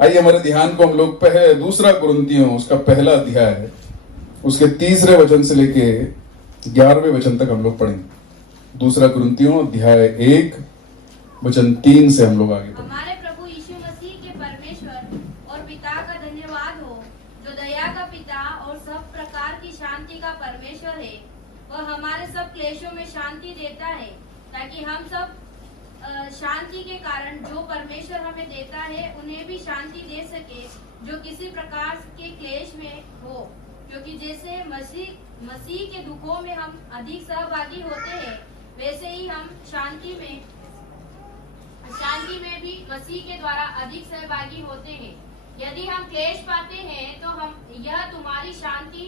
आइए हमारे ध्यान को हम लोग पहले दूसरा कुरिन्थियों उसका पहला अध्याय है, उसके 3 वचन से लेके 11वें वचन तक हम लोग पढ़ेंगे। दूसरा कुरिन्थियों अध्याय 1 वचन 3 से हम लोग आगे पढ़ेंगे। हमारे प्रभु यीशु मसीह के परमेश्वर और पिता का धन्यवाद हो, जो दया का पिता और सब प्रकार की शांति का परमेश्वर है। वह हमारे सब क्लेशों में शांति देता है, ताकि हम सब शांति के कारण जो परमेश्वर हमें देता है उन्हें भी शांति दे सके, जो किसी प्रकार के क्लेश में हो। क्योंकि जैसे मसीह के दुखों में हम अधिक सहभागी होते हैं, वैसे ही हम शांति में भी मसीह के द्वारा अधिक सहभागी होते हैं। यदि हम क्लेश पाते हैं तो हम यह तुम्हारी शांति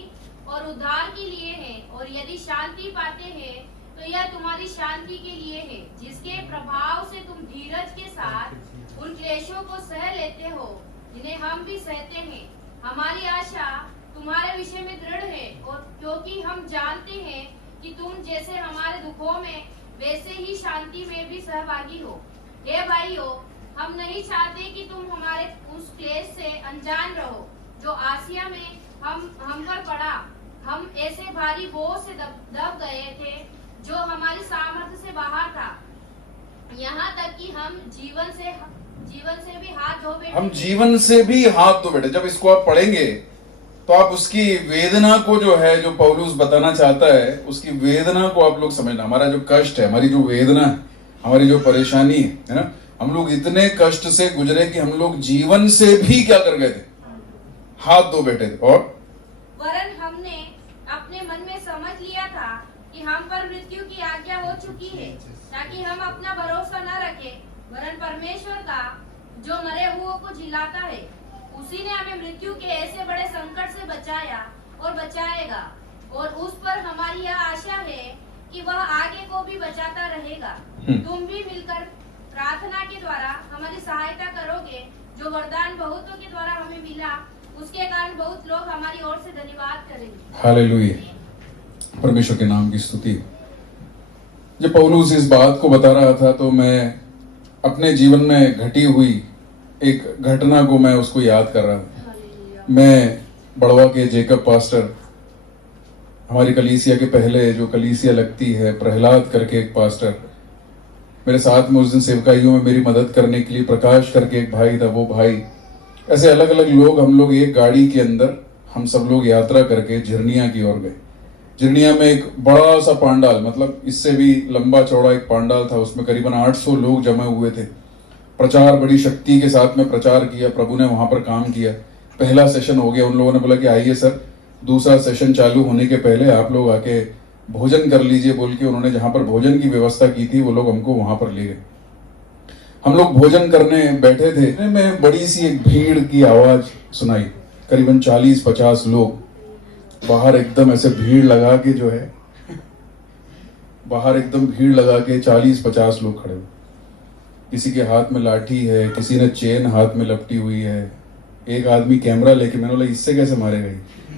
और उद्धार के लिए है, और यदि शांति पाते हैं तो यह तुम्हारी शांति के लिए है, जिसके प्रभाव से तुम धीरज के साथ उन क्लेशों को सह लेते हो जिन्हें हम भी सहते हैं। हमारी आशा तुम्हारे विषय में दृढ़ है, और क्योंकि हम जानते हैं कि तुम जैसे हमारे दुखों में वैसे ही शांति में भी सहभागी हो। हे भाइयों, हम नहीं चाहते कि तुम हमारे उस क्लेश से अनजान रहो जो आसिया में हम पर पड़ा। हम ऐसे भारी बोझ से दब गए थे जो हमारी सामर्थ्य से बाहर था, यहाँ तक कि हम जीवन से भी हाथ धो बैठे। हम जीवन से भी हाथ धो बैठे। जब इसको आप पढ़ेंगे तो आप उसकी वेदना को जो है, जो पौलुस बताना चाहता है, उसकी वेदना को आप लोग समझना। हमारा जो कष्ट है, हमारी जो वेदना है, हमारी जो परेशानी है ना, हम लोग इतने कष्ट से गुजरे कि हम लोग जीवन से भी क्या कर गए थे, हाथ धो बैठे थे। और वरन हमने अपने मन में समझ लिया था कि हम पर मृत्यु की आज्ञा हो चुकी है, ताकि हम अपना भरोसा न रखें, वरन परमेश्वर का जो मरे हुओं को जिलाता है। उसी ने हमें मृत्यु के ऐसे बड़े संकट से बचाया और बचाएगा, और उस पर हमारी यह आशा है कि वह आगे को भी बचाता रहेगा। तुम भी मिलकर प्रार्थना के द्वारा हमारी सहायता करोगे, जो वरदान बहुतों के द्वारा हमें मिला, उसके कारण बहुत लोग हमारी ओर से धन्यवाद करेंगे। हालेलुया, परमेश्वर के नाम की स्तुति। जब पौलुस इस बात को बता रहा था तो मैं अपने जीवन में घटी हुई एक घटना को मैं उसको याद कर रहा था। मैं बड़वा के जेकब पास्टर, हमारी कलीसिया के पहले जो कलीसिया लगती है, प्रहलाद करके एक पास्टर मेरे साथ में उस दिन सेवकाइयों में मेरी मदद करने के लिए, प्रकाश करके एक भाई था, वो भाई, ऐसे अलग अलग लोग, हम लोग एक गाड़ी के अंदर हम सब लोग यात्रा करके झिरनिया की ओर गए। झिरनिया में एक बड़ा सा पांडाल, मतलब इससे भी लंबा चौड़ा एक पांडाल था, उसमें करीबन 800 लोग जमा हुए थे। प्रचार बड़ी शक्ति के साथ में प्रचार किया, प्रभु ने वहां पर काम किया। पहला सेशन हो गया, उन लोगों ने बोला कि आइए सर, दूसरा सेशन चालू होने के पहले आप लोग आके भोजन कर लीजिए बोल के उन्होंने जहां पर भोजन की व्यवस्था की थी, वो लोग हमको वहां पर ले गए। हम लोग भोजन करने बैठे थे, में बड़ी सी एक भीड़ की आवाज सुनाई। करीबन 40-50 लोग बाहर एकदम ऐसे भीड़ लगा के जो है, बाहर एकदम भीड़ लगा के 40-50 लोग खड़े हुए। किसी के हाथ में लाठी है, किसी ने चेन हाथ में लपटी हुई है, एक आदमी कैमरा लेके, मैंने बोला इससे कैसे मारेगा,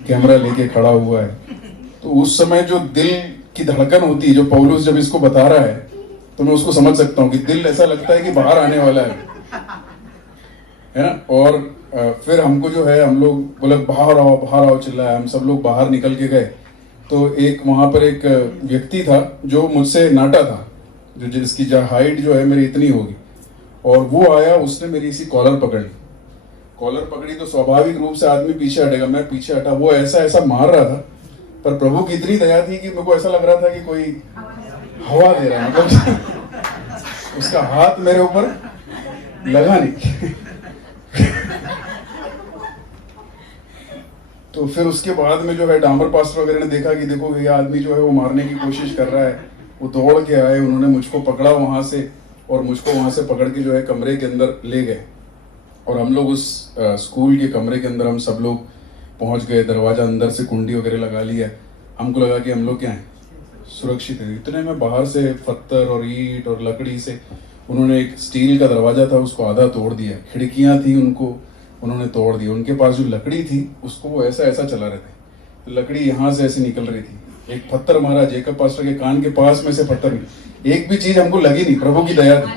कैमरा लेके खड़ा हुआ है। तो उस समय जो दिल की धड़कन होती है, जो पौलुस जब इसको बता रहा है तो मैं उसको समझ सकता हूँ कि दिल ऐसा लगता है कि बाहर आने वाला है ना। और फिर हमको जो है, हम लोग बोले बाहर आओ चिल्लाया, हम सब लोग बाहर निकल के गए। तो एक वहां पर एक व्यक्ति था जो मुझसे नाटा था, जो जिसकी हाइट जो है मेरी इतनी होगी, और वो आया, उसने मेरी इसी कॉलर पकड़ी तो स्वाभाविक रूप से आदमी पीछे हटेगा, मैं पीछे हटा। वो ऐसा मार रहा था, पर प्रभु की इतनी दया थी कि मेरे को ऐसा लग रहा था कि कोई हवा दे रहा है, मतलब उसका हाथ मेरे ऊपर लगा नहीं। तो फिर उसके बाद में जो है डामर पास्टर वगैरह ने देखा कि देखो ये आदमी जो है वो मारने की कोशिश कर रहा है। वो दौड़ के आए, उन्होंने मुझको पकड़ा वहां से, और मुझको वहां से पकड़ के जो है कमरे के अंदर ले गए। और हम लोग उस स्कूल के कमरे के अंदर हम सब लोग पहुंच गए। दरवाजा अंदर से कुंडी वगैरह लगा लिया, हमको लगा कि हम लोग क्या हैं, सुरक्षित है। इतने में बाहर से पत्थर और ईंट और लकड़ी से उन्होंने, एक स्टील का दरवाजा था उसको आधा तोड़ दिया, खिड़कियां थी उनको उन्होंने तोड़ दी। उनके पास जो लकड़ी थी उसको वो ऐसा चला रहे थे, तो लकड़ी यहाँ से ऐसे निकल रही थी। एक पत्थर मारा जेकब पास्टर के कान के पास में से पत्थर, एक भी चीज हमको लगी नहीं, प्रभु की दया थी।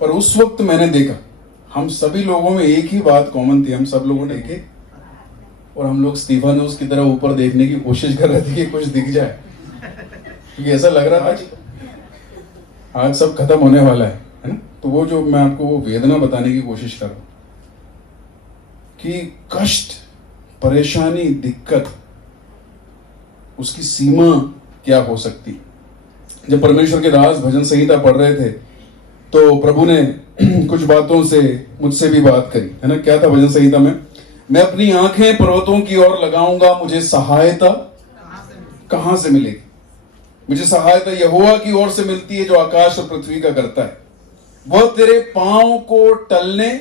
पर उस वक्त मैंने देखा, हम सभी लोगों में एक ही बात कॉमन थी, हम सब लोगों ने देखे और हम लोग स्टीफानोस की तरह ऊपर देखने की कोशिश कर रहे थे कि कुछ दिख जाए, क्योंकि ऐसा लग रहा था आज सब खत्म होने वाला है ना। तो वो जो मैं आपको वो वेदना बताने की कोशिश कर रहा हूं कि कष्ट, परेशानी, दिक्कत, उसकी सीमा क्या हो सकती। जब परमेश्वर के दास भजन संहिता पढ़ रहे थे तो प्रभु ने कुछ बातों से मुझसे भी बात करी, है ना। क्या था भजन संहिता में? मैं अपनी आंखें पर्वतों की ओर लगाऊंगा, मुझे सहायता कहां से मिलेगी? मुझे सहायता यहोवा की ओर से मिलती है जो आकाश और पृथ्वी का करता है। वह तेरे पांव को टलने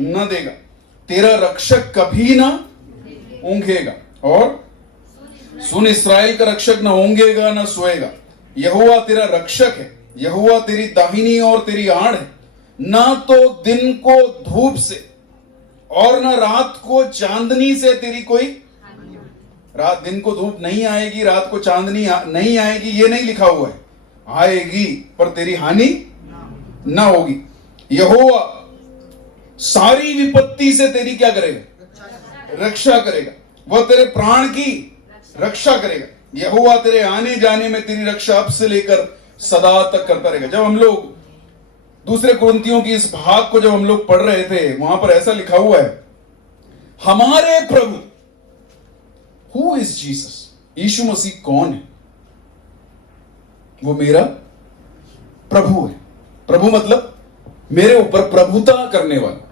न देगा, तेरा रक्षक कभी ना ऊंघेगा। और सुन, इस्राएल का रक्षक न ऊंघेगा न सोएगा। यहोवा तेरा रक्षक है, यहोवा तेरी दाहिनी और तेरी आड़ है। ना तो दिन को धूप से और न रात को चांदनी से तेरी कोई, रात दिन को धूप नहीं आएगी, रात को चांदनी नहीं आएगी, ये नहीं लिखा हुआ है। आएगी पर तेरी हानि ना होगी। यहोवा सारी विपत्ति से तेरी क्या करेगा? रक्षा करेगा। वह तेरे प्राण की रक्षा करेगा। यहोवा तेरे आने जाने में तेरी रक्षा अब से लेकर सदा तक करता रहेगा। जब हम लोग दूसरे कुरिन्थियों की इस भाग को जब हम लोग पढ़ रहे थे, वहां पर ऐसा लिखा हुआ है, हमारे प्रभु, हु इज जीसस, यीशु मसीह कौन है? वो मेरा प्रभु है। प्रभु मतलब मेरे ऊपर प्रभुता करने वाला।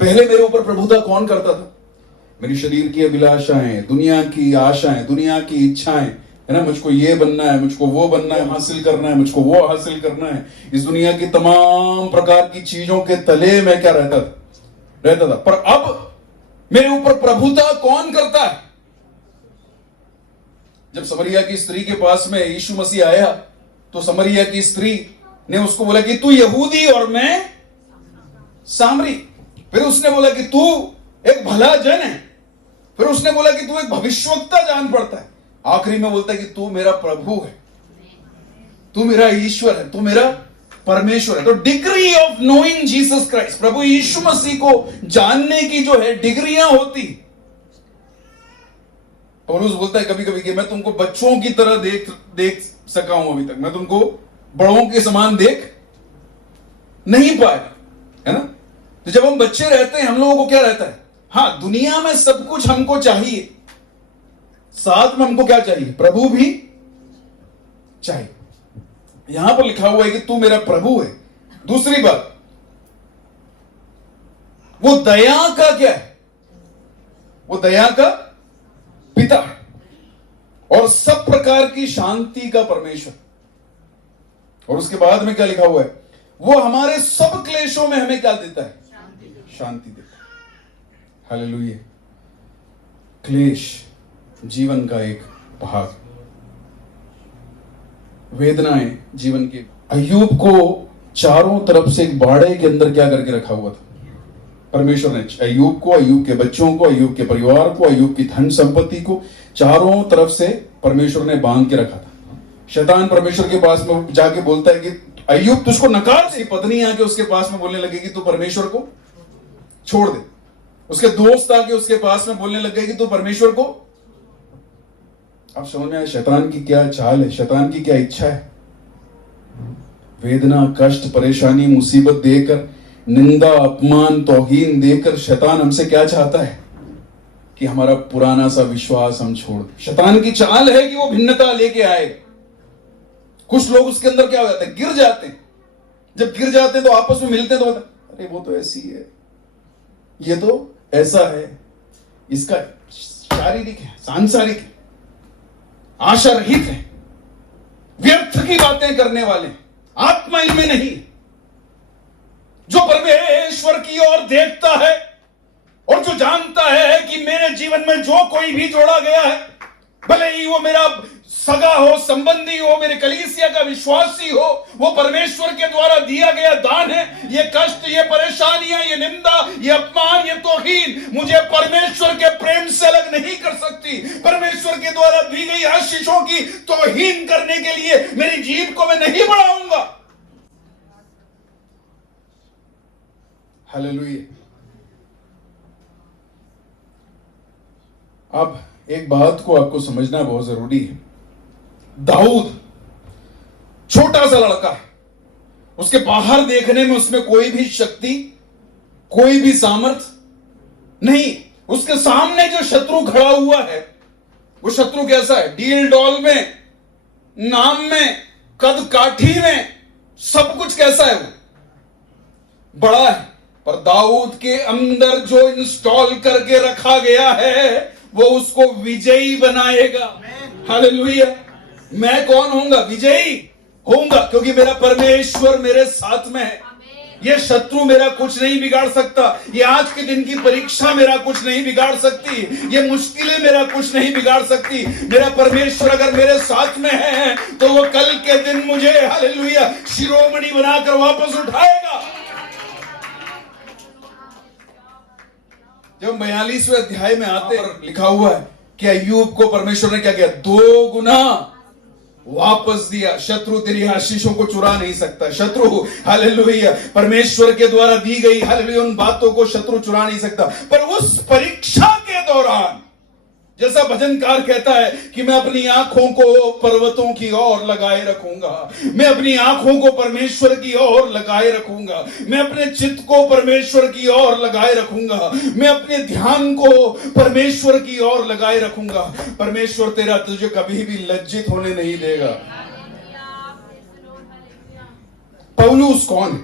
पहले मेरे ऊपर प्रभुता कौन करता था? मेरी शरीर की अभिलाषाएं, दुनिया की आशाएं, दुनिया की इच्छाएं, है ना। मुझको ये बनना है, मुझको वो बनना है, हासिल करना है, मुझको वो हासिल करना है। इस दुनिया की तमाम प्रकार की चीजों के तले में क्या रहता था। पर अब मेरे ऊपर प्रभुता कौन करता है? जब समरिया की स्त्री के पास में यीशु मसीह आया तो समरिया की स्त्री ने उसको बोला कि तू यहूदी और मैं सामरी। फिर उसने बोला कि तू एक भला जन है। फिर उसने बोला कि तू एक भविष्यवक्ता जान पड़ता है। आखिरी में बोलता है कि तू मेरा प्रभु है, तू मेरा ईश्वर है, तू मेरा परमेश्वर है। तो degree of knowing Jesus Christ, प्रभु यीशु मसीह को जानने की जो है डिग्रियां होती। पौलुस बोलता है कभी कभी कि मैं तुमको बच्चों की तरह देख सका हूं अभी तक, मैं तुमको बड़ों के समान देख नहीं पाया, है ना। तो जब हम बच्चे रहते हैं हम लोगों को क्या रहता है? हाँ, दुनिया में सब कुछ हमको चाहिए, साथ में हमको क्या चाहिए? प्रभु भी चाहिए। यहां पर लिखा हुआ है कि तू मेरा प्रभु है। दूसरी बात, वो दया का क्या है? वो दया का पिता है और सब प्रकार की शांति का परमेश्वर। और उसके बाद में क्या लिखा हुआ है? वो हमारे सब क्लेशों में हमें क्या देता है? शांति देता है। हालेलुया। क्लेश जीवन का एक भाग, वेदनाएं जीवन के। अय्यूब को चारों तरफ से एक बाड़े के अंदर क्या करके रखा हुआ था? परमेश्वर ने अय्यूब को, अय्यूब के बच्चों को, अय्यूब के परिवार को, अय्यूब की धन संपत्ति को चारों तरफ से परमेश्वर ने बांध के रखा था। शैतान परमेश्वर के पास में जाके बोलता है कि अय्यूब तुझको नकार दे। पत्नी आके उसके पास में बोलने लगेगी तू परमेश्वर को छोड़ दे। उसके दोस्त आके उसके पास में बोलने लग गए कि तू परमेश्वर को। अब समझ में आया शैतान की क्या चाल है, शैतान की क्या इच्छा है। वेदना, कष्ट, परेशानी, मुसीबत देकर, निंदा, अपमान, तौहीन देकर शैतान हमसे क्या चाहता है? कि हमारा पुराना सा विश्वास हम छोड़ दें। शैतान की चाल है कि वो भिन्नता लेके आए। कुछ लोग उसके अंदर क्या हो जाते हैं? गिर जाते हैं। जब गिर जाते हैं तो आपस में मिलते हैं तो अरे वो तो ऐसी है, ये तो ऐसा है, इसका शारीरिक है, सांसारिक है, आशा रहित है, व्यर्थ की बातें करने वाले, आत्मा इनमें नहीं। जो परमेश्वर की ओर देखता है और जो जानता है कि मेरे जीवन में जो कोई भी जोड़ा गया है, भले ही वो मेरा सगा हो, संबंधी हो, मेरे कलीसिया का विश्वासी हो, वो परमेश्वर के द्वारा दिया गया दान है। ये कष्ट, ये परेशानियां, ये निंदा, ये अपमान, ये तौहीन मुझे परमेश्वर के प्रेम से अलग नहीं कर सकती। परमेश्वर के द्वारा दी गई आशीषों की तौहीन करने के लिए मेरी जीभ को मैं नहीं बढ़ाऊंगा। हालेलुया। अब एक बात को आपको समझना बहुत जरूरी है। दाऊद छोटा सा लड़का है, उसके बाहर देखने में उसमें कोई भी शक्ति, कोई भी सामर्थ नहीं। उसके सामने जो शत्रु खड़ा हुआ है, वो शत्रु कैसा है? डील डॉल में, नाम में, कद काठी में, सब कुछ कैसा है? वो बड़ा है। पर दाऊद के अंदर जो इंस्टॉल करके रखा गया है, वो उसको विजयी बनाएगा। हालेलुया। मैं कौन होऊंगा? विजयी होऊंगा, क्योंकि मेरा परमेश्वर मेरे साथ में है। ये शत्रु मेरा कुछ नहीं बिगाड़ सकता। ये आज के दिन की परीक्षा मेरा कुछ नहीं बिगाड़ सकती। ये मुश्किलें मेरा कुछ नहीं बिगाड़ सकती। मेरा परमेश्वर अगर मेरे साथ में है तो वो कल के दिन मुझे, हालेलुया, शिरोमणि बनाकर वापस उठाएगा। जब 42वें अध्याय में आते लिखा हुआ है कि अय्यूब को परमेश्वर ने क्या किया? 2 गुना वापस दिया। शत्रु तेरी आशीषों को चुरा नहीं सकता। शत्रु, हालेलुया, परमेश्वर के द्वारा दी गई, हालेलुया, उन बातों को शत्रु चुरा नहीं सकता। पर उस परीक्षा के दौरान, जैसा भजनकार कहता है कि मैं अपनी आंखों को पर्वतों की ओर लगाए रखूंगा, मैं अपनी आंखों को परमेश्वर की ओर लगाए रखूंगा, मैं अपने चित्त को परमेश्वर की ओर लगाए रखूंगा, मैं अपने ध्यान को परमेश्वर की ओर लगाए रखूंगा। परमेश्वर तेरा तुझे कभी भी लज्जित होने नहीं देगा। पौलुस कौन है?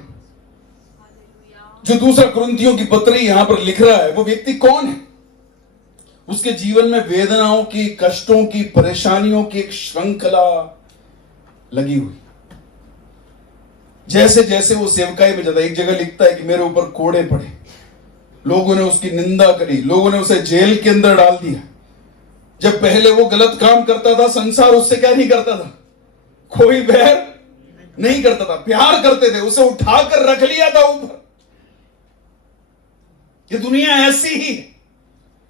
जो दूसरा कुरिन्थियों की पत्री यहां पर लिख रहा है, वो व्यक्ति कौन है? उसके जीवन में वेदनाओं की, कष्टों की, परेशानियों की एक श्रृंखला लगी हुई। जैसे जैसे वो सेवकाई में जाता है, एक जगह लिखता है कि मेरे ऊपर कोड़े पड़े, लोगों ने उसकी निंदा करी, लोगों ने उसे जेल के अंदर डाल दिया। जब पहले वो गलत काम करता था, संसार उससे क्या नहीं करता था? कोई बैर नहीं करता था, प्यार करते थे, उसे उठाकर रख लिया था ऊपर। ये दुनिया ऐसी ही है।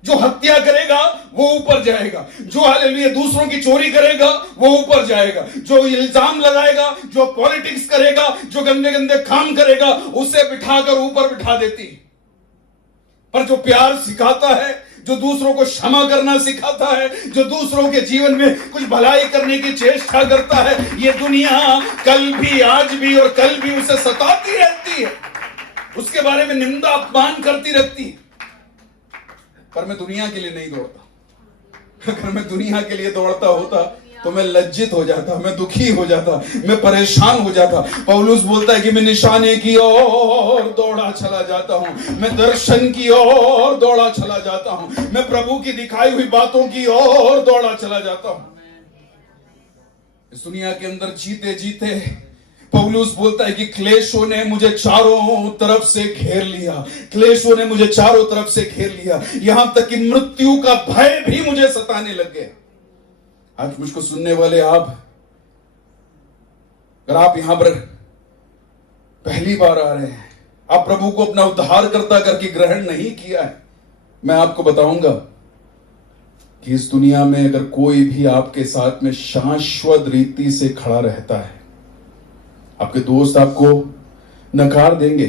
जो हत्या करेगा वो ऊपर जाएगा, जो हालेलुया दूसरों की चोरी करेगा वो ऊपर जाएगा, जो इल्जाम लगाएगा, जो पॉलिटिक्स करेगा, जो गंदे गंदे काम करेगा, उसे बिठाकर ऊपर बिठा देती। पर जो प्यार सिखाता है, जो दूसरों को क्षमा करना सिखाता है, जो दूसरों के जीवन में कुछ भलाई करने की चेष्टा करता है, ये दुनिया कल भी, आज भी और कल भी उसे सताती रहती है, उसके बारे में निंदा अपमान करती रहती है। पर मैं दुनिया के लिए नहीं दौड़ता। अगर मैं दुनिया के लिए दौड़ता होता तो मैं लज्जित हो जाता, मैं दुखी हो जाता, मैं परेशान हो जाता। पौलुस बोलता है कि मैं निशाने की ओर दौड़ा चला जाता हूं, मैं दर्शन की ओर दौड़ा चला जाता हूं, मैं प्रभु की दिखाई हुई बातों की ओर दौड़ा चला जाता हूं। इस दुनिया के अंदर जीते जीते पौलुस बोलता है कि क्लेशों ने मुझे चारों तरफ से घेर लिया, क्लेशों ने मुझे चारों तरफ से घेर लिया, यहां तक कि मृत्यु का भय भी मुझे सताने लग गया। आज मुझको सुनने वाले आप, अगर आप यहां पर पहली बार आ रहे हैं, आप प्रभु को अपना उद्धारकर्ता करके ग्रहण नहीं किया है, मैं आपको बताऊंगा कि इस दुनिया में अगर कोई भी आपके साथ में शाश्वत रीति से खड़ा रहता है, आपके दोस्त आपको नकार देंगे,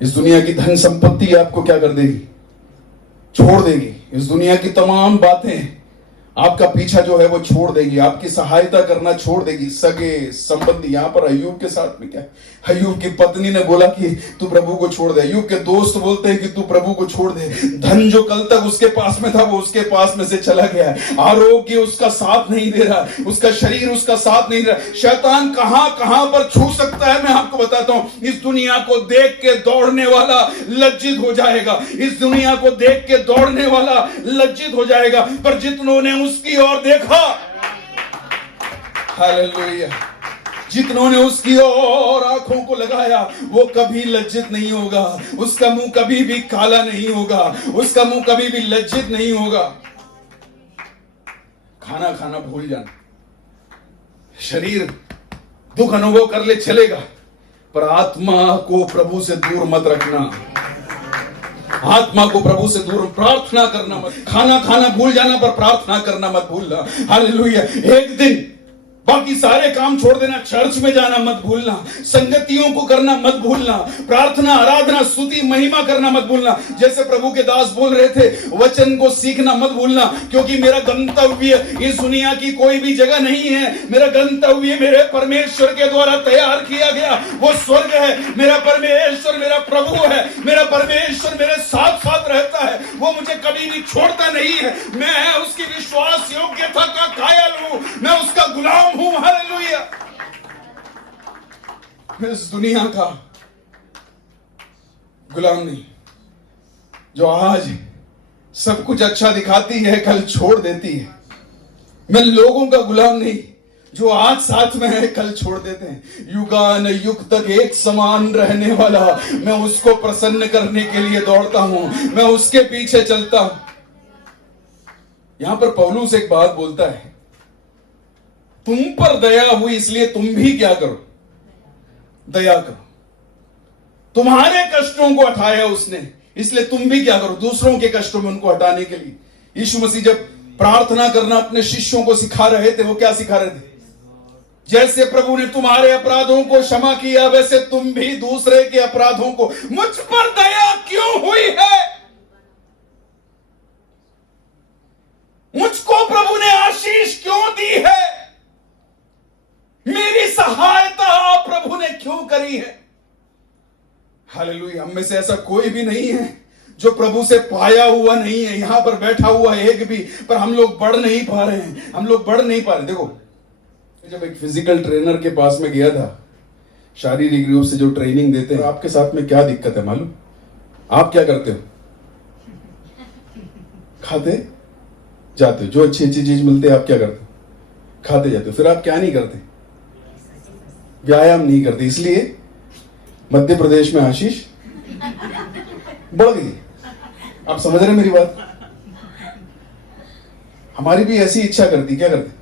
इस दुनिया की धन संपत्ति आपको क्या कर देगी? छोड़ देगी। इस दुनिया की तमाम बातें आपका पीछा जो है वो छोड़ देगी, आपकी सहायता करना छोड़ देगी। सगे संबंधी, यहां पर अय्यूब के साथ में क्या, अय्यूब की पत्नी ने बोला कि तू प्रभु को छोड़ दे, अय्यूब के दोस्त बोलते हैं कि तू प्रभु को छोड़ दे। धन जो कल तक उसके पास में था वो उसके पास में से चला गया, आरोग्य उसका साथ नहीं दे रहा, उसका शरीर उसका साथ नहीं दे रहा। शैतान कहां कहां पर छू सकता है मैं आपको बताता हूं। इस दुनिया को देख के दौड़ने वाला लज्जित हो जाएगा, इस दुनिया को देख के दौड़ने वाला लज्जित हो जाएगा, पर जितनों ने उसकी ओर देखा, हालेलुया, जितनों ने उसकी ओर आंखों को लगाया, वो कभी लज्जित नहीं होगा, उसका मुंह कभी भी काला नहीं होगा, उसका मुंह कभी भी लज्जित नहीं होगा। खाना खाना भूल जाना, शरीर दुख अनुभव कर ले चलेगा, पर आत्मा को प्रभु से दूर मत रखना, आत्मा को प्रभु से दूर, प्रार्थना करना मत, खाना खाना भूल जाना पर प्रार्थना करना मत भूलना। हालेलुया। एक दिन बाकी सारे काम छोड़ देना, चर्च में जाना मत भूलना, संगतियों को करना मत भूलना, प्रार्थना आराधना स्तुति महिमा करना मत भूलना। जैसे प्रभु के दास बोल रहे थे, वचन को सीखना मत भूलना, क्योंकि मेरा गंतव्य इस दुनिया की कोई भी जगह नहीं है। मेरा गंतव्य मेरे परमेश्वर के द्वारा तैयार किया गया वो स्वर्ग है। मेरा परमेश्वर मेरा प्रभु है, मेरा परमेश्वर मेरे साथ साथ रहता है, वो मुझे कभी भी छोड़ता नहीं है। मैं उसकी विश्वास योग्यता का कायल हूं, मैं उसका गुलाम हूं। हालेलुया। मैं इस दुनिया का गुलाम नहीं, जो आज सब कुछ अच्छा दिखाती है कल छोड़ देती है। मैं लोगों का गुलाम नहीं, जो आज साथ में है कल छोड़ देते हैं। युगान युग तक एक समान रहने वाला, मैं उसको प्रसन्न करने के लिए दौड़ता हूं, मैं उसके पीछे चलता हूं। यहां पर पौलुस एक बात बोलता है, तुम पर दया हुई इसलिए तुम भी क्या करो, दया करो। तुम्हारे कष्टों को हटाया उसने, इसलिए तुम भी क्या करो, दूसरों के कष्टों में उनको हटाने के लिए। यीशु मसीह जब प्रार्थना करना अपने शिष्यों को सिखा रहे थे, वो क्या सिखा रहे थे? जैसे प्रभु ने तुम्हारे अपराधों को क्षमा किया, वैसे तुम भी दूसरे के अपराधों को। मुझ पर दया क्यों हुई है? मुझको प्रभु ने आशीष क्यों दी है? मेरी सहायता प्रभु ने क्यों करी है? हालेलुया। हम में से ऐसा कोई भी नहीं है जो प्रभु से पाया हुआ नहीं है। यहां पर बैठा हुआ एक भी, पर हम लोग बढ़ नहीं पा रहे हैं, हम लोग बढ़ नहीं पा रहे। देखो, जब एक फिजिकल ट्रेनर के पास में गया था, शारीरिक रूप से जो ट्रेनिंग देते हैं, आपके साथ में क्या दिक्कत है मालूम? आप क्या करते हो? खाते जाते हो, जो अच्छी अच्छी चीज मिलती है आप क्या करते हो? खाते जाते हो। फिर आप क्या नहीं करते? व्यायाम नहीं करते। इसलिए मध्य प्रदेश में आशीष बढ़ गई। आप समझ रहे मेरी बात? हमारी भी ऐसी इच्छा करती, क्या करते?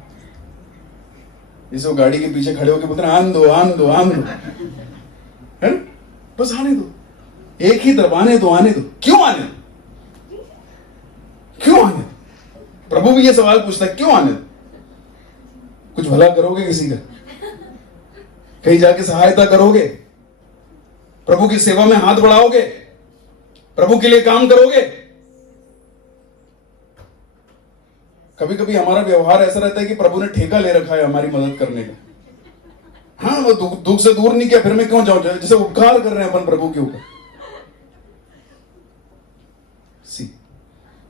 जैसे वो गाड़ी के पीछे खड़े होकर बोलते हैं, आन दो आन दो आन दो, है ना? बस आने दो, एक ही तरफ आने दो आने दो। क्यों आने दो? क्यों आने दो? प्रभु भी ये सवाल पूछता है, क्यों आने दो? कुछ भला करोगे किसी का? कहीं जाके सहायता करोगे? प्रभु की सेवा में हाथ बढ़ाओगे? प्रभु के लिए काम करोगे? कभी कभी हमारा व्यवहार ऐसा रहता है कि प्रभु ने ठेका ले रखा है हमारी मदद करने का। हाँ, वो दुख से दूर नहीं किया, फिर मैं क्यों जाऊं? जैसे उपकार कर रहे हैं अपन प्रभु के ऊपर।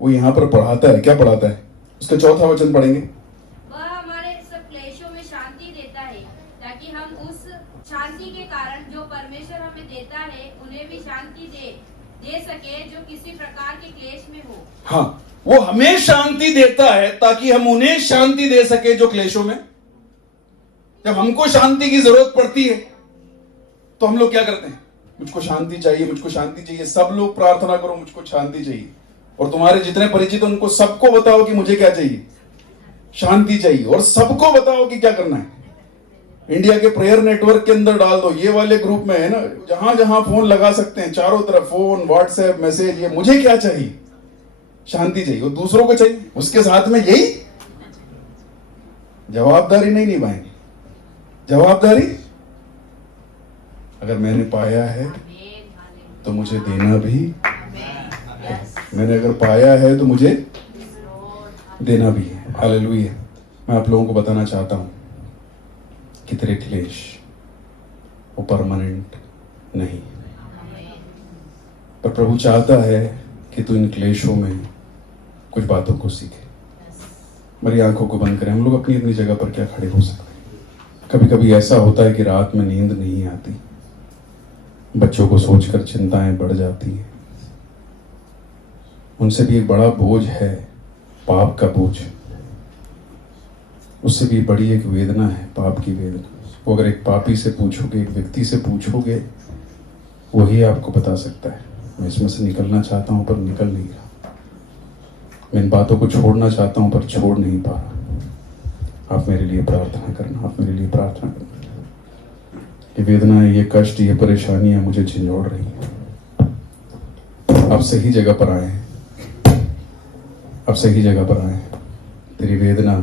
वो यहां पर पढ़ाता है, क्या पढ़ाता है? उसका चौथा वचन पढ़ेंगे। वह हमारे सब क्लेशों में शांति देता है, ताकि हम उस शांति के कारण जो परमेश्वर हमें देता है उन्हें भी शांति दे सके जो किसी प्रकार के क्लेश में हो। हाँ, वो हमें शांति देता है ताकि हम उन्हें शांति दे सके जो क्लेशों में। जब हमको शांति की जरूरत पड़ती है तो हम लोग क्या करते हैं? मुझको शांति चाहिए, मुझको शांति चाहिए। सब लोग प्रार्थना करो, मुझको शांति चाहिए। और तुम्हारे जितने परिचित हैं उनको सबको बताओ कि मुझे क्या चाहिए, शांति चाहिए। और सबको बताओ कि क्या करना है। इंडिया के प्रेयर नेटवर्क के अंदर डाल दो, ये वाले ग्रुप में है ना, जहां जहां फोन लगा सकते हैं, चारों तरफ फोन, व्हाट्सएप, मैसेज। ये मुझे क्या चाहिए? शांति चाहिए। और दूसरों को चाहिए, उसके साथ में यही जवाबदारी नहीं निभाएंगे। जवाबदारी अगर मैंने पाया है तो मुझे देना भी, मैंने अगर पाया है तो मुझे देना भी है। हालेलुया। मैं आप लोगों को बताना चाहता हूं कि तेरे क्लेश वो परमानेंट नहीं, पर प्रभु चाहता है कि तू इन क्लेशों में कुछ बातों को सीखे। मेरी आंखों को बंद करें, हम लोग अपनी अपनी जगह पर क्या खड़े हो सकते हैं। कभी कभी ऐसा होता है कि रात में नींद नहीं आती, बच्चों को सोचकर चिंताएं बढ़ जाती हैं। उनसे भी एक बड़ा बोझ है, पाप का बोझ। उससे भी बड़ी एक वेदना है, पाप की वेदना। वो अगर एक पापी से पूछोगे, एक व्यक्ति से पूछोगे, वही आपको बता सकता है। मैं इसमें से निकलना चाहता हूं पर निकल नहीं रहा। मैं इन बातों को छोड़ना चाहता हूं पर छोड़ नहीं पा रहा। आप मेरे लिए प्रार्थना करना, आप मेरे लिए प्रार्थना करना। ये वेदना, ये कष्ट, ये परेशानियां मुझे झंझोड़ रही हैं। आप सही जगह पर आए हैं, आप सही जगह पर आए हैं। तेरी वेदना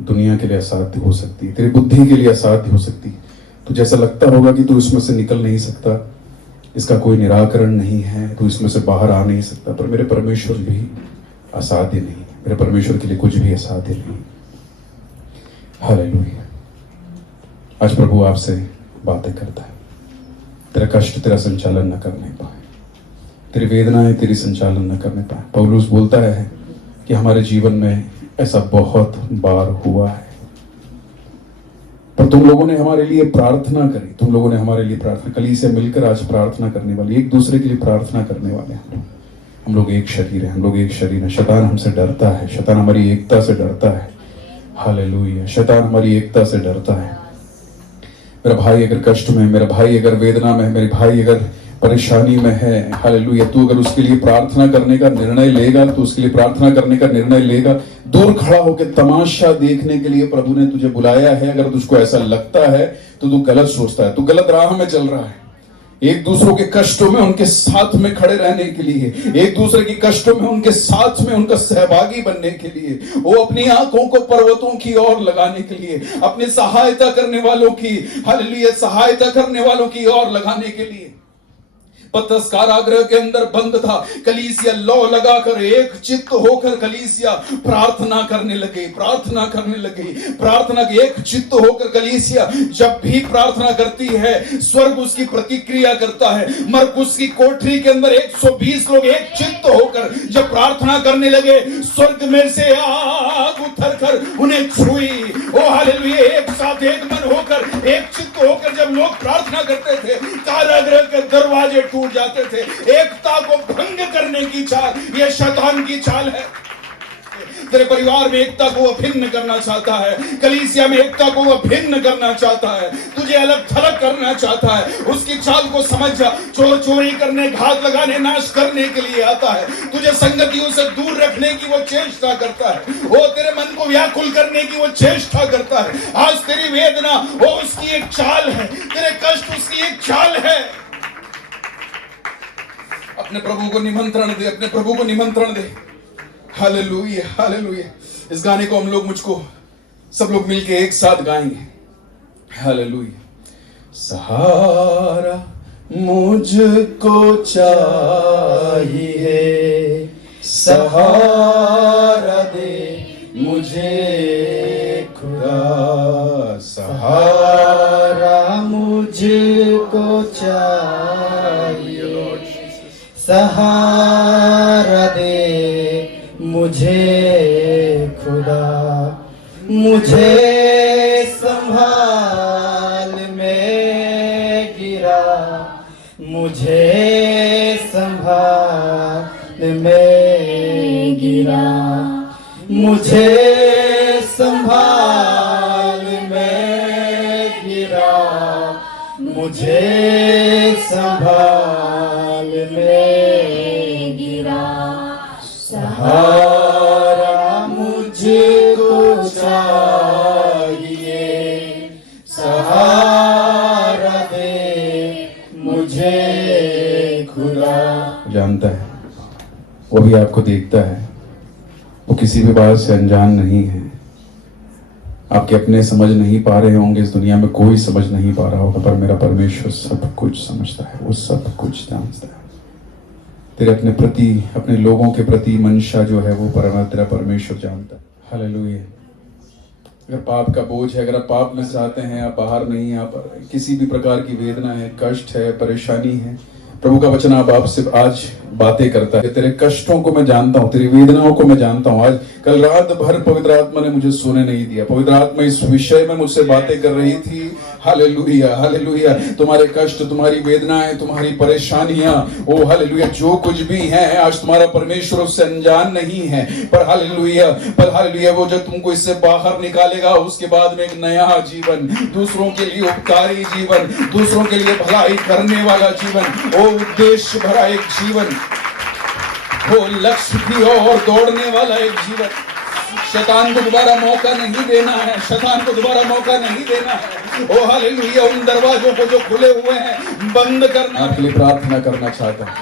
दुनिया के लिए असाध्य हो सकती है, तेरी बुद्धि के लिए असाध्य हो सकती है। तुझे ऐसा लगता होगा कि तू इसमें से निकल नहीं सकता, इसका कोई निराकरण नहीं है, तू इसमें से बाहर आ नहीं सकता, पर मेरे परमेश्वर भी असाध्य नहीं है, मेरे परमेश्वर के लिए कुछ भी असाध्य नहीं। हालेलुया। आज प्रभु आपसे बातें करता है। तेरा कष्ट तेरा संचालन न करने पाए, तेरी वेदनाएं तेरी संचालन न करने पाए। पौलुस बोलता है कि हमारे जीवन में ऐसा बहुत बार हुआ है, पर तुम लोगों ने हमारे लिए प्रार्थना करी, तुम लोगों ने हमारे लिए प्रार्थना, कलीसिया मिलकर आज प्रार्थना करने वाली, एक दूसरे के लिए प्रार्थना करने वाले हैं। हम लोग एक शरीर है, हम लोग एक शरीर है। शैतान हमसे डरता है, शैतान हमारी एकता से डरता है। हालेलुया। शैतान हमारी एकता से डरता है। मेरा भाई अगर कष्ट में, मेरा भाई अगर वेदना में, मेरे भाई अगर परेशानी में है, हालेलुया, तू अगर उसके लिए प्रार्थना करने का निर्णय लेगा, तो उसके लिए प्रार्थना करने का निर्णय लेगा, दूर खड़ा होकर तमाशा देखने के लिए प्रभु ने तुझे बुलाया है। अगर तुझको ऐसा लगता है तो तू गलत सोचता है, तू गलत राह में चल रहा है। एक दूसरों के कष्टों में उनके साथ में खड़े रहने के लिए, एक दूसरे के कष्टों में उनके साथ में उनका सहभागी बनने के लिए, वो अपनी आंखों को पर्वतों की ओर लगाने के लिए, अपनी सहायता करने वालों की, हालेलुया, सहायता करने वालों की ओर लगाने के लिए। पतरस कारागृह के अंदर बंद था, कलीसिया लौ लगाकर एक चित्त होकर कलीसिया प्रार्थना करने लगे, प्रार्थना करने लगे, प्रार्थना के एक चित्त होकर कलीसिया जब भी प्रार्थना करती है, स्वर्ग उसकी प्रतिक्रिया करता है। मरकुस की कोठरी के अंदर 120 लोग एक चित्त होकर जब प्रार्थना करने लगे, स्वर्ग में से आग उतरकर उन्हें छुई। ओ हालेलुया, एक साथ एक मन होकर, एक चित्त होकर जब लोग प्रार्थना करते थे, कारागृह के दरवाजे टूट जाते थे। एकता को भंग करने की चाल, यह शैतान की चाल है। तेरे परिवार में एकता को अभिन्न करना चाहता है, कलीसिया में एकता को अभिन्न करना चाहता है, तुझे अलग थलग करना चाहता है। उसकी चाल को समझ जा। चोर चोरी करने, घात लगाने, नाश करने के लिए आता है, तुझे संगतियों से दूर रखने की वो चेष्टा करता है, वो तेरे मन को व्याकुल करने की वो चेष्टा करता है। आज तेरी वेदना वो उसकी एक चाल है, तेरे कष्ट उसकी एक चाल है। अपने प्रभु को निमंत्रण दे, अपने प्रभु को निमंत्रण दे। Hallelujah, hallelujah. इस गाने को हम लोग, मुझको सब लोग मिलके एक साथ गाएंगे। हालेलुया। सहारा मुझको चाहिए, सहारा दे मुझे खुदा, सहारा मुझको चाहिए, सहारा दे मुझे खुदा, मुझे संभाल में गिरा, मुझे संभाल में गिरा, मुझे संभाल में गिरा, मुझे संभाल में गिरा, सहारा मुझको चाहिए, सहारा दे मुझे खुदा। जानता है, वो भी आपको देखता है, वो किसी भी बात से अनजान नहीं है। आपके अपने समझ नहीं पा रहे होंगे, इस दुनिया में कोई समझ नहीं पा रहा होगा, पर मेरा परमेश्वर सब कुछ समझता है, वो सब कुछ जानता है। तेरे अपने प्रति, अपने लोगों के प्रति मंशा जो है वो तेरा परमेश्वर जानता है। हालेलुया। अगर पाप का बोझ है, अगर आप पाप में से आते हैं, आप बाहर नहीं आ पा रहे, किसी भी प्रकार की वेदना है, कष्ट है, परेशानी है, प्रभु का वचन आपसे आज बातें करता है। तेरे कष्टों को मैं जानता हूँ, तेरी वेदनाओं को मैं जानता हूँ। आज कल रात भर पवित्र आत्मा ने मुझे सोने नहीं दिया, पवित्र आत्मा इस विषय में मुझसे बातें कर रही थी। Hallelujah, hallelujah. तुम्हारे कष्ट, तुम्हारी वेदनाएं, तुम्हारी परेशानियां, ओ हालेलुया, जो कुछ भी है, आज तुम्हारा परमेश्वर उससे अनजान नहीं है, पर हालेलुया, वो जब तुमको इससे बाहर निकालेगा, उसके बाद में एक नया जीवन, दूसरों के लिए उपकारी जीवन, दूसरों के लिए भलाई करने वाला जीवन, वो उद्देश्य भरा एक जीवन, वो लक्ष्य की ओर दौड़ने वाला एक जीवन। शैतान को दोबारा मौका नहीं देना है, शैतान को दोबारा मौका नहीं देना है। ओ हालेलुया, उन दरवाजों को जो खुले हुए हैं बंद करना। आपके लिए प्रार्थना करना चाहता हूं।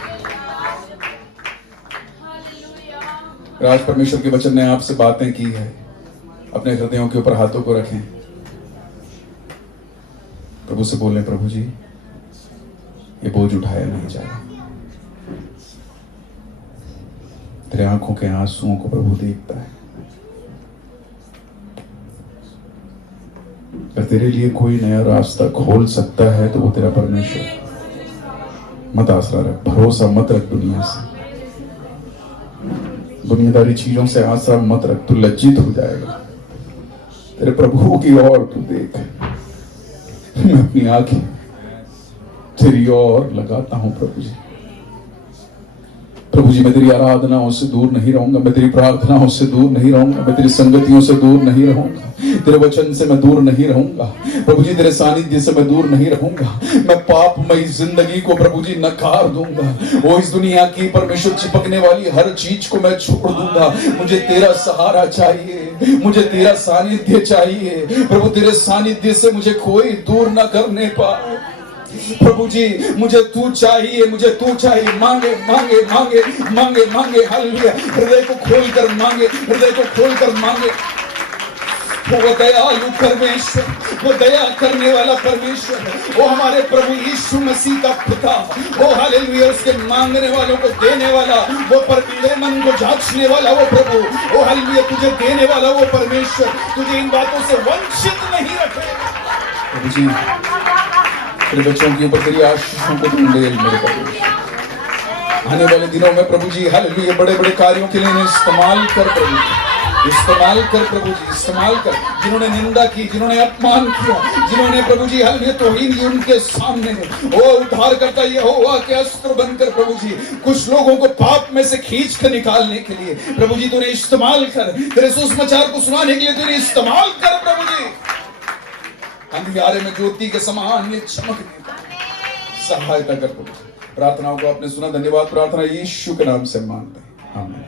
आज परमेश्वर के वचन ने आपसे बातें की है, अपने हृदयों के ऊपर हाथों को रखें, प्रभु से बोलें, प्रभु जी ये बोझ उठाया नहीं जा रहा। तेरे आंखों के आंसुओं को प्रभु देखता है। अगर तेरे लिए कोई नया रास्ता खोल सकता है तो वो तेरा परमेश्वर। मत आसरा रख, भरोसा मत रख दुनिया से, दुनियादारी चीजों से आसरा मत रख, तू लज्जित हो जाएगा। तेरे प्रभु की ओर तू देख। मैं अपनी आंखें तेरी ओर लगाता हूं प्रभु जी। प्रभु जी मैं तेरी आराधनाओं से दूर नहीं रहूंगा, मैं तेरी प्रार्थनाओं से दूर नहीं रहूंगा, मैं तेरी संगतियों से दूर नहीं रहूंगा, तेरे वचन से मैं दूर नहीं रहूंगा प्रभु जी, तेरे सानिध्य से मैं दूर नहीं रहूंगा। मैं पापमयी जिंदगी को प्रभु जी नकार दूंगा। वो इस दुनिया की परमेश्वर चिपकने वाली हर चीज को मैं छोड़ दूंगा। मुझे तेरा सहारा चाहिए, मुझे तेरा सानिध्य चाहिए प्रभु। तेरे सानिध्य से मुझे कोई दूर ना करने पाए प्रभु जी। मुझे तू चाहिए, मुझे तू चाहिए। मांगे मांगे मांगे मांगे मांगे, हालेलुया। हृदय को खोलकर मांगे, हृदय को खोलकर मांगे। वो दयालु परमेश्वर, वो दया करने वाला परमेश्वर, वो हमारे प्रभु यीशु मसीह का पिता, वो हालेलुया उसके मांगने वालों को देने वाला, वो परपीड़े मन को जांचने वाला वो प्रभु, वो हालेलुया तुझे देने वाला वो परमेश्वर तुझे इन बातों से वंचित नहीं रखेगा प्रभु जी। तेरे बच्चों के ऊपर तेरी आशीषों को तुम ले मेरे प्रभु। आने वाले दिनों में प्रभु जी हालेलुया बड़े बड़े कार्यों के लिए इन्हें इस्तेमाल कर प्रभु, इस्तेमाल कर प्रभु जी, इस्तेमाल कर। जिन्होंने निंदा की, जिन्होंने अपमान किया, जिन्होंने प्रभु जी हालेलुया तौहीन की उनके सामने, वो उद्धार करता यहोवा के अस्त्र बनकर प्रभु जी कुछ लोगों को पाप में से खींच कर निकालने के लिए प्रभु जी तूने इस्तेमाल कर। तेरे सुसमाचार को सुनाने के लिए तूने इस्तेमाल कर प्रभु जी। अंधियारे में ज्योति के समान ये चमकने का सहायता कर प्रभु। प्रार्थनाओं को आपने सुना, धन्यवाद। प्रार्थना यीशु के नाम से मांगते हैं, आमीन।